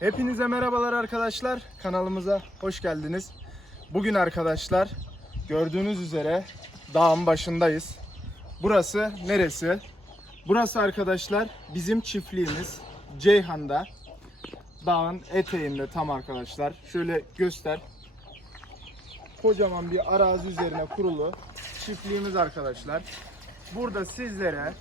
Hepinize merhabalar arkadaşlar. Kanalımıza hoş geldiniz. Bugün arkadaşlar gördüğünüz üzere dağın başındayız. Burası neresi? Burası arkadaşlar bizim çiftliğimiz Ceyhan'da. Dağın eteğinde tam arkadaşlar. Şöyle göster. Kocaman bir arazi üzerine kurulu çiftliğimiz arkadaşlar. Burada sizlere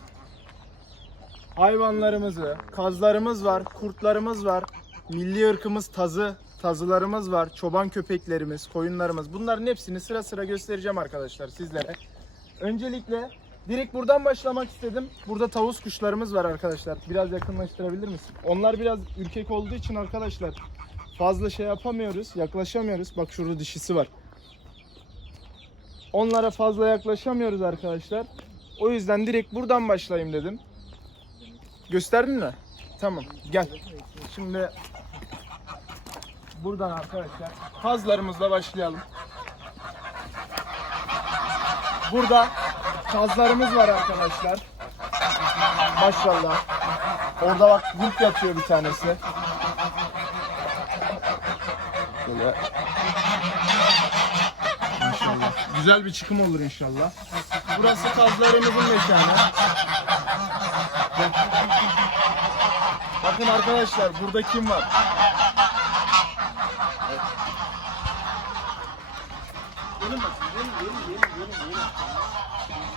hayvanlarımızı, kazlarımız var, kurtlarımız var, milli ırkımız tazı, tazılarımız var, çoban köpeklerimiz, koyunlarımız. Bunların hepsini sıra sıra göstereceğim arkadaşlar sizlere. Öncelikle direkt buradan başlamak istedim. Burada tavus kuşlarımız var arkadaşlar. Biraz yakınlaştırabilir misin? Onlar biraz ürkek olduğu için arkadaşlar fazla şey yapamıyoruz, yaklaşamıyoruz. Bak şurada dişisi var. Onlara fazla yaklaşamıyoruz arkadaşlar. O yüzden direkt buradan başlayayım dedim. Gösterdin mi? Tamam gel. Şimdi buradan arkadaşlar kazlarımızla başlayalım. Burada kazlarımız var arkadaşlar. Maşallah. Orada bak grup yatıyor bir tanesi. Şöyle. İnşallah. Güzel bir çıkım olur inşallah. Burası kazlarımızın mekanı. Bakın arkadaşlar burada kim var?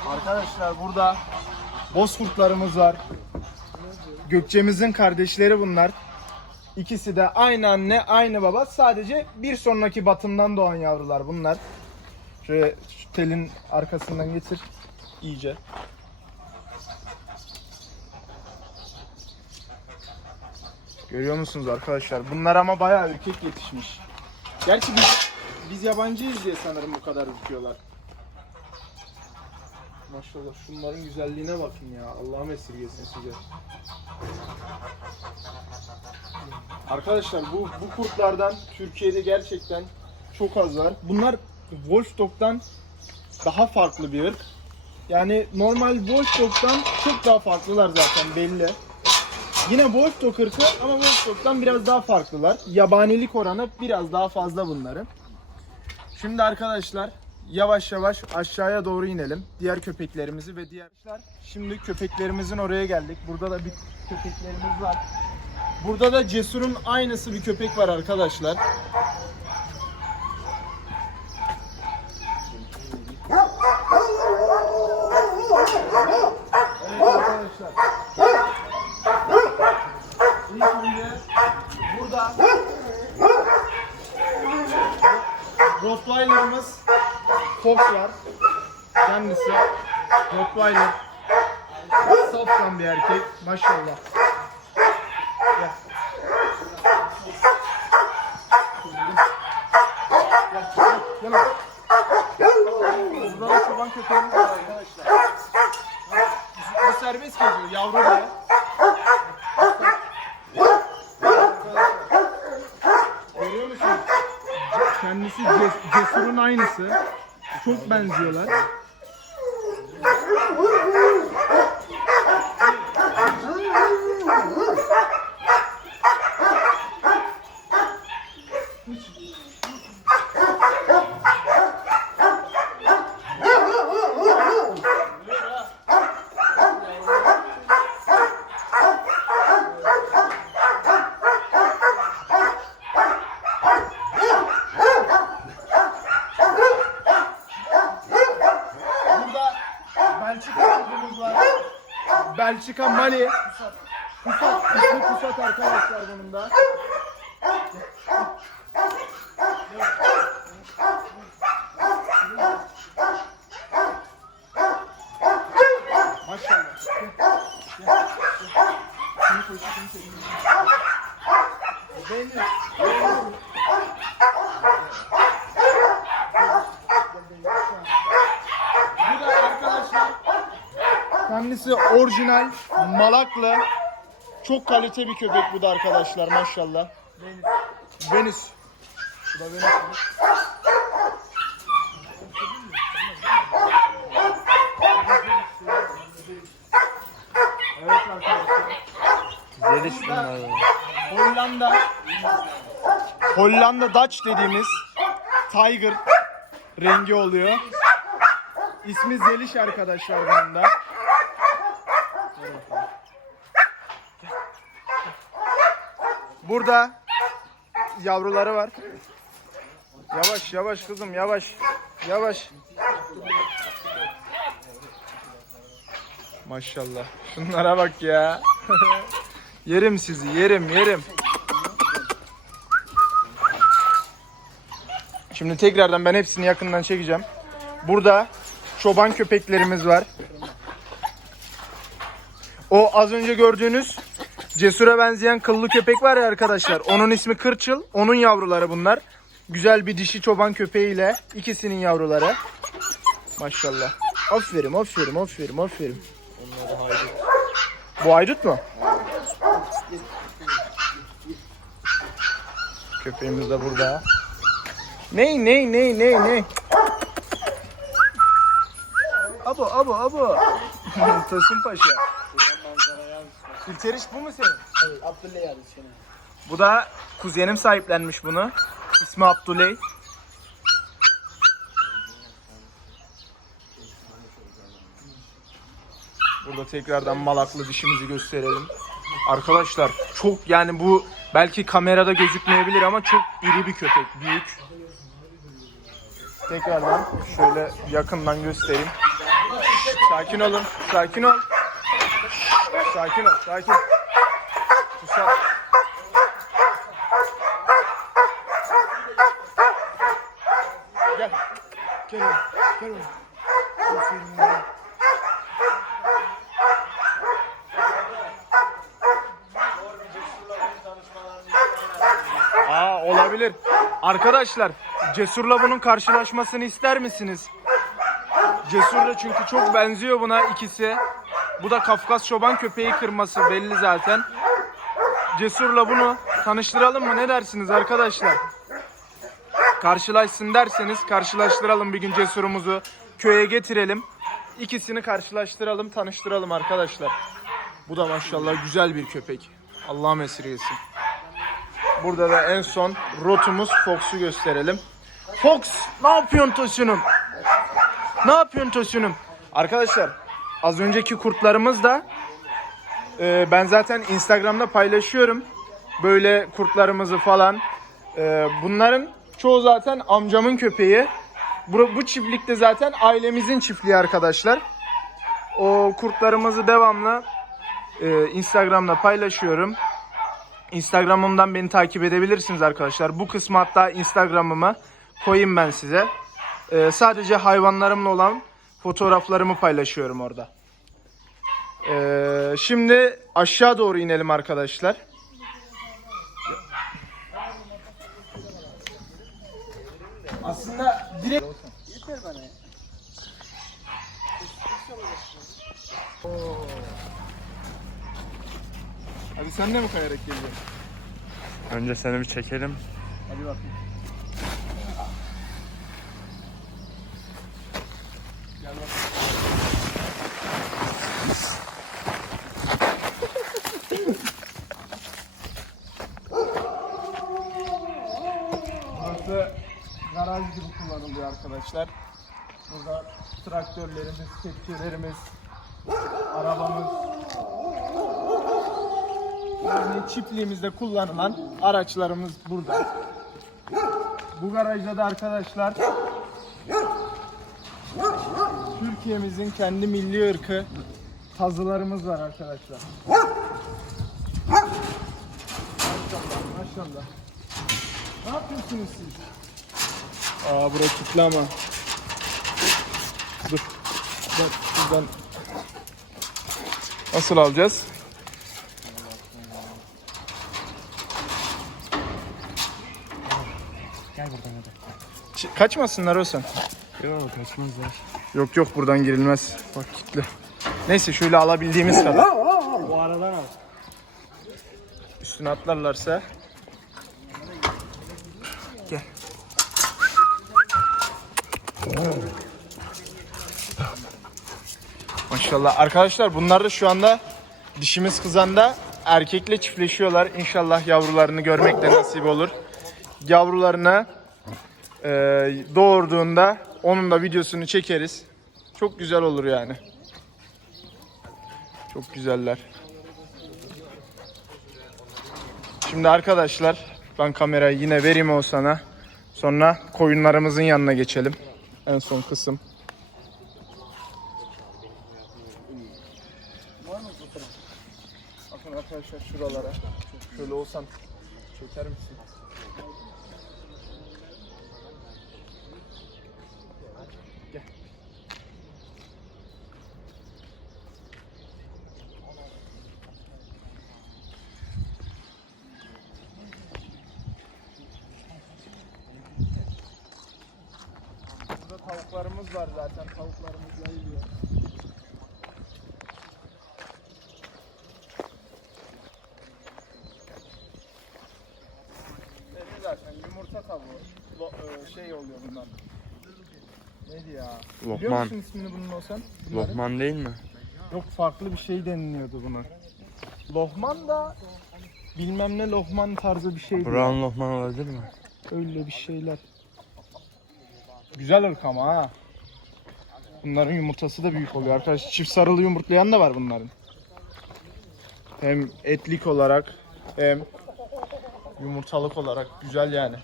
Arkadaşlar burada bozkurtlarımız var. Gökçemizin kardeşleri bunlar. İkisi de aynı anne, aynı baba. Sadece bir sonraki batımdan doğan yavrular bunlar. Şöyle şu telin arkasından getir iyice. Görüyor musunuz arkadaşlar? Bunlar ama bayağı ürkek yetişmiş. Gerçi biz, biz yabancıyız diye sanırım bu kadar ürküyorlar. Maşallah şunların güzelliğine bakın ya. Allah'ım esirgesin size. Arkadaşlar bu, bu kurtlardan Türkiye'de gerçekten çok az var. Bunlar Wolfdog'dan daha farklı bir ırk. Yani normal Wolfdog'dan çok daha farklılar zaten belli. Yine Wolfdog ırkı ama Wolfdog'dan biraz daha farklılar. Yabanilik oranı biraz daha fazla bunların. Şimdi arkadaşlar yavaş yavaş aşağıya doğru inelim. Diğer köpeklerimizi ve diğer Şimdi köpeklerimizin oraya geldik. Burada da bir köpeklerimiz var. Burada da Cesur'un aynısı bir köpek var arkadaşlar. Evet arkadaşlar. Şimdi burada Rottweiler'ımız Fox var. Kendisi Rottweiler. Safkan bir erkek. Maşallah. Gel. Gel, gel. Burada da çoban köpeğimiz var arkadaşlar. Bu serbest geziyor yavru diye. Görüyor musun? Kendisi Ces- Cesur'un aynısı. Çok benziyorlar. Burada Belçika Mali. Pusat. İsmi Pusat arkadaşlar bunun da. Maşallah. Gel, gel, gel. Şunu koy, şunu koy. Beğendin. Beğendin. Bu da arkadaşlar kendisi orijinal Malaklı çok kalite bir köpek bu da arkadaşlar maşallah. Venüs. Venüs. Bu da Venüs. Evet arkadaşlar. Bunlar. Hollanda Hollanda Dutch dediğimiz Tiger rengi oluyor. İsmi Zeliş arkadaşlar bunun Burada yavruları var. Yavaş yavaş kızım yavaş. Yavaş. Maşallah. Şunlara bak ya. yerim sizi yerim yerim. Şimdi tekrardan ben hepsini yakından çekeceğim. Burada çoban köpeklerimiz var. O az önce gördüğünüz cesura benzeyen kıllı köpek var ya arkadaşlar. Onun ismi Kırçıl. Onun yavruları bunlar. Güzel bir dişi çoban köpeğiyle ikisinin yavruları. Maşallah. Aferin, aferin, aferin, aferin. Bu haydut mu? Köpeğimiz de burada. Ney ney ney ney ney. Abo abo abo. Tosun Paşa. Filteriş bu mu senin? Evet, Abdullah yazdı seni. Bu da kuzenim sahiplenmiş bunu. İsmi Abdüley. Burada tekrardan malaklı dişimizi gösterelim. Arkadaşlar çok yani bu belki kamerada gözükmeyebilir ama çok iri bir köpek. Büyük. Tekrardan şöyle yakından göstereyim. Sakin olun. Sakin ol. Sakin ol. Sakin. Pusat. Gel. Gel. Gel oğlum. Aa olabilir. Arkadaşlar Cesur'la bunun karşılaşmasını ister misiniz? Cesur'la çünkü çok benziyor buna ikisi. Bu da Kafkas çoban köpeği kırması belli zaten. Cesur'la bunu tanıştıralım mı? Ne dersiniz arkadaşlar? Karşılaşsın derseniz karşılaştıralım bir gün Cesur'umuzu köye getirelim. İkisini karşılaştıralım, tanıştıralım arkadaşlar. Bu da maşallah güzel bir köpek. Allah'ım esirgesin. Burada da en son rotumuz Fox'u gösterelim. Fox ne yapıyorsun Tosunum? Ne yapıyorsun Tosunum? Arkadaşlar az önceki kurtlarımız da e, ben zaten Instagram'da paylaşıyorum. Böyle kurtlarımızı falan. E, bunların çoğu zaten amcamın köpeği. Bu, bu çiftlikte zaten ailemizin çiftliği arkadaşlar. O kurtlarımızı devamlı e, Instagram'da paylaşıyorum. Instagram'ımdan beni takip edebilirsiniz arkadaşlar. Bu kısmı hatta Instagram'ıma koyayım ben size. Ee, sadece hayvanlarımla olan fotoğraflarımı paylaşıyorum orada. Ee, şimdi aşağı doğru inelim arkadaşlar. Aslında direkt Yeter bana. ya. Hadi sen de mi kayarak geliyorsun? Önce seni bir çekelim. Hadi bakayım. Gel bakalım. Burası garaj gibi kullanılıyor arkadaşlar. Burada traktörlerimiz, kepçelerimiz, arabamız, yani çiftliğimizde kullanılan araçlarımız burada. Bu garajda da arkadaşlar Türkiye'mizin kendi milli ırkı tazılarımız var arkadaşlar. Maşallah maşallah. Ne yapıyorsunuz siz? Aa bura kilitli ama. Dur. Dur buradan. Nasıl alacağız? Gel buradan hadi. Ç- Kaçmasınlar sen. Yok kaçmazlar. Yok yok buradan girilmez. Bak kilitli. Neyse şöyle alabildiğimiz kadar. Bu aradan al. Üstüne atlarlarsa. Gel. Maşallah. Arkadaşlar bunlar da şu anda dişimiz kızanda erkekle çiftleşiyorlar. İnşallah yavrularını görmek de nasip olur. Yavrularına e, doğurduğunda onun da videosunu çekeriz. Çok güzel olur yani. Çok güzeller. Şimdi arkadaşlar ben kamerayı yine vereyim o sana. Sonra koyunlarımızın yanına geçelim. En son kısım. Bakın arkadaşlar şuralara. Şöyle olsan çeker misin? Gel. Burada tavuklarımız var zaten. Tavuklarımız yayılıyor. Zaten yumurta tavuğu. Lo- e, şey oluyor bunlar. Neydi ya? Biliyor Lokman. musun ismini bunun olsan? Bunların? Lokman değil mi? Yok farklı bir şey deniliyordu buna. Lohman da bilmem ne lohman tarzı bir şeydi. Brown Lokman olabilir mi? Öyle bir şeyler. Güzel ırk ama ha. Bunların yumurtası da büyük oluyor arkadaş. Çift sarılı yumurtlayan da var bunların. Hem etlik olarak hem yumurtalık olarak güzel yani.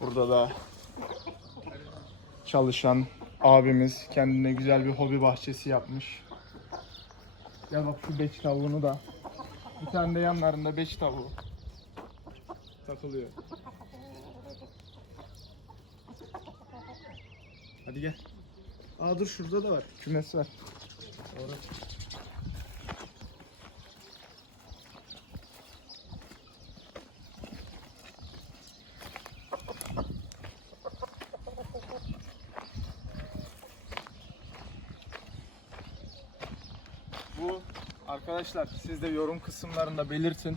Burada da çalışan abimiz kendine güzel bir hobi bahçesi yapmış. Ya bak şu beç tavuğunu da. Bir tane de yanlarında beç tavuğu takılıyor. Hadi gel. Aa dur şurada da var. Kümes var. Doğru. Bu arkadaşlar siz de yorum kısımlarında belirtin.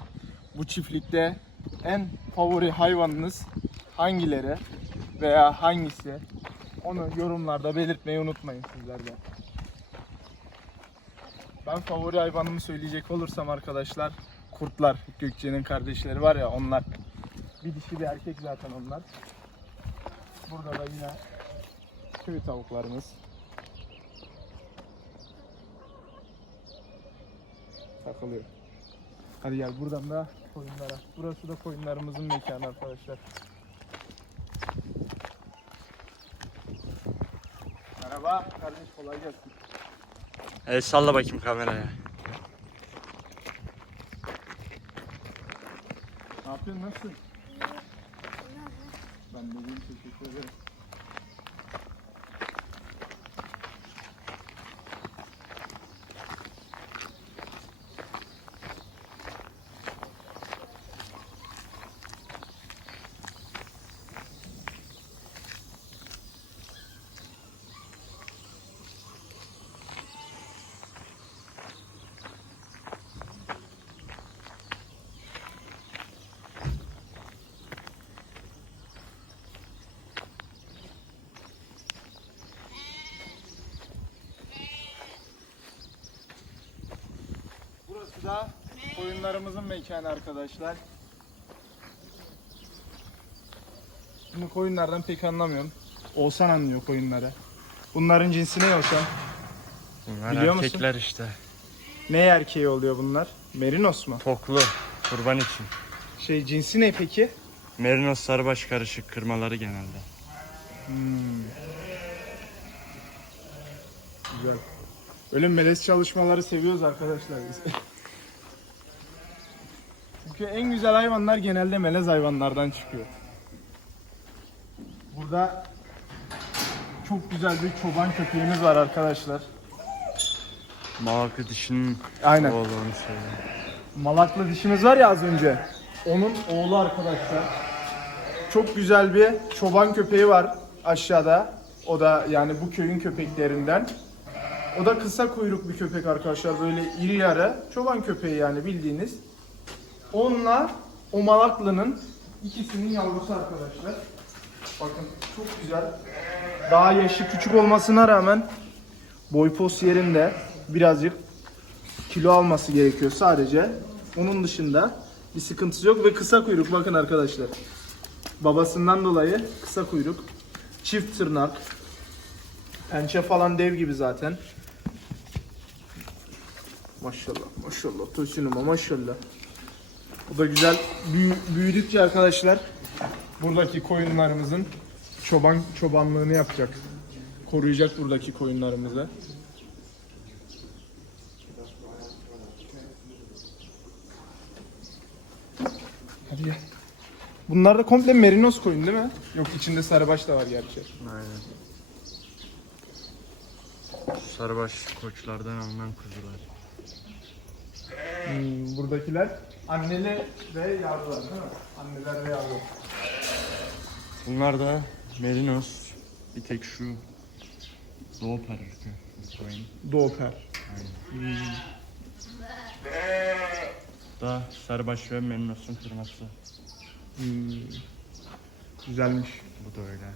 Bu çiftlikte en favori hayvanınız hangileri veya hangisi? Onu yorumlarda belirtmeyi unutmayın sizler de. Ben favori hayvanımı söyleyecek olursam arkadaşlar kurtlar. Gökçe'nin kardeşleri var ya onlar. Bir dişi bir erkek zaten onlar. Burada da yine köy tavuklarımız. Takılıyor. Hadi gel buradan da koyunlara. Burası da koyunlarımızın mekanı arkadaşlar. Merhaba kardeş kolay gelsin. El salla bakayım kameraya. Ne yapıyorsun nasılsın? Ben de iyiyim teşekkür ederim. Da koyunlarımızın mekanı arkadaşlar. Şimdi koyunlardan pek anlamıyorum. Oğuzhan anlıyor koyunları. Bunların cinsi ne Oğuzhan? Bunlar Biliyor musun? erkekler işte. Ne erkeği oluyor bunlar? Merinos mu? Toklu. Kurban için. Şey cinsi ne peki? Merinos sarıbaş karışık kırmaları genelde. Hmm. Güzel. Öyle melez çalışmaları seviyoruz arkadaşlar biz. Çünkü en güzel hayvanlar genelde melez hayvanlardan çıkıyor. Burada çok güzel bir çoban köpeğimiz var arkadaşlar. Malaklı dişinin Aynen. oğlu onu söylüyor. Malaklı dişimiz var ya az önce. Onun oğlu arkadaşlar. Çok güzel bir çoban köpeği var aşağıda. O da yani bu köyün köpeklerinden. O da kısa kuyruk bir köpek arkadaşlar. Böyle iri yarı. Çoban köpeği yani bildiğiniz. Onunla o Malaklı'nın ikisinin yavrusu arkadaşlar. Bakın çok güzel. Daha yaşı küçük olmasına rağmen boy pos yerinde birazcık kilo alması gerekiyor sadece. Onun dışında bir sıkıntısı yok ve kısa kuyruk bakın arkadaşlar. Babasından dolayı kısa kuyruk. Çift tırnak. Pençe falan dev gibi zaten. Maşallah maşallah Tosunuma maşallah. Bu da güzel büyü- büyüdükçe arkadaşlar buradaki koyunlarımızın çoban çobanlığını yapacak. Koruyacak buradaki koyunlarımızı. Hadi gel. Bunlar da komple merinos koyun değil mi? Yok içinde sarıbaş da var gerçi. Aynen. Sarıbaş koçlardan alınan kuzular. Hmm, buradakiler anneli ve yavrular değil mi? Anneler ve yavru. Bunlar da merinos. Bir tek şu Doğu bu koyun. Doğuper. Da sarıbaş ve merinos'un kırması. Hmm. Güzelmiş. Bu da öyle.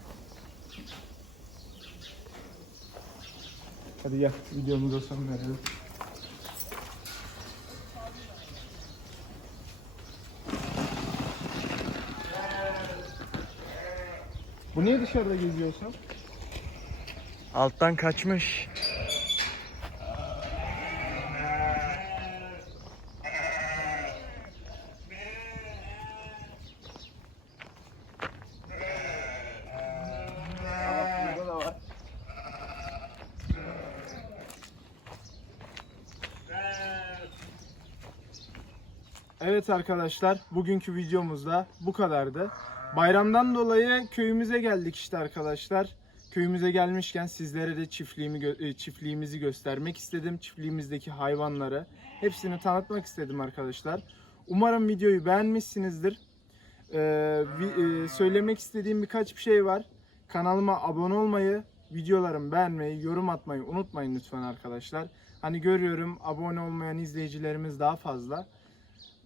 Hadi gel videomuza son verelim. Bu niye dışarıda geziyorsun? Alttan kaçmış. Evet arkadaşlar bugünkü videomuzda bu kadardı. Bayramdan dolayı köyümüze geldik işte arkadaşlar. Köyümüze gelmişken sizlere de çiftliğimi e, çiftliğimizi göstermek istedim. Çiftliğimizdeki hayvanları hepsini tanıtmak istedim arkadaşlar. Umarım videoyu beğenmişsinizdir. Ee, e, söylemek istediğim birkaç bir şey var. Kanalıma abone olmayı, videolarımı beğenmeyi, yorum atmayı unutmayın lütfen arkadaşlar. Hani görüyorum abone olmayan izleyicilerimiz daha fazla.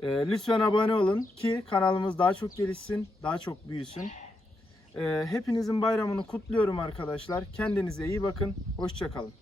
Ee, lütfen abone olun ki kanalımız daha çok gelişsin, daha çok büyüsün. Ee, hepinizin bayramını kutluyorum arkadaşlar. Kendinize iyi bakın. Hoşçakalın.